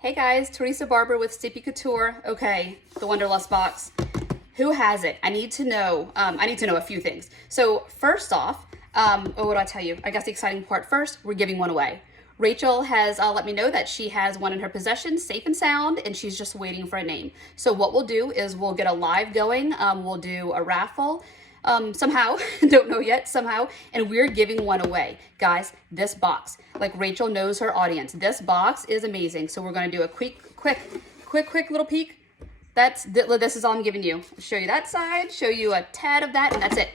Hey guys, Teresa Barber with Sippie Couture. Okay, the Wanderlust box. Who has it? I need to know. I need to know a few things. So first off, what do I tell you? I guess the exciting part first, we're giving one away. Rachel has let me know that she has one in her possession, safe and sound, and she's just waiting for a name. So what we'll do is we'll get a live going. We'll do a raffle. Somehow, don't know yet, somehow, and we're giving one away. Guys, this box, like Rachel knows her audience, this box is amazing. So we're gonna do a quick little peek. This is all I'm giving you. I'll show you that side, show you a tad of that, and that's it.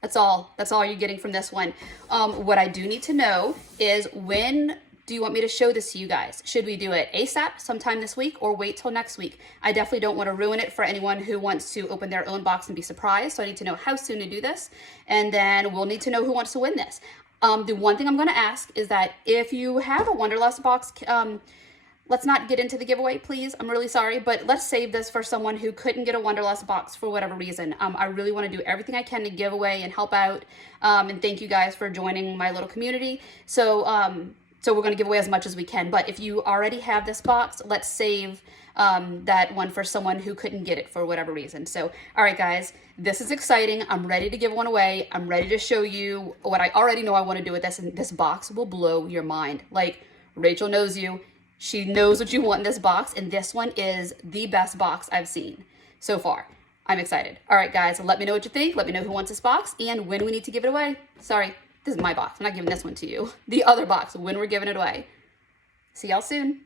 That's all you're getting from this one. What I do need to know is, when do you want me to show this to you guys? Should we do it ASAP, sometime this week, or wait till next week? I definitely don't want to ruin it for anyone who wants to open their own box and be surprised. So I need to know how soon to do this. And then we'll need to know who wants to win this. The one thing I'm going to ask is that if you have a Wanderlust box, let's not get into the giveaway, please. I'm really sorry, but let's save this for someone who couldn't get a Wanderlust box for whatever reason. I really want to do everything I can to give away and help out. And thank you guys for joining my little community. So we're going to give away as much as we can. But if you already have this box, let's save that one for someone who couldn't get it for whatever reason. So, all right, guys, this is exciting. I'm ready to give one away. I'm ready to show you what I already know I want to do with this. And this box will blow your mind. Like, Rachel knows you. She knows what you want in this box. And this one is the best box I've seen so far. I'm excited. All right, guys, let me know what you think. Let me know who wants this box and when we need to give it away. Sorry. This is my box. I'm not giving this one to you. The other box, when we're giving it away. See y'all soon.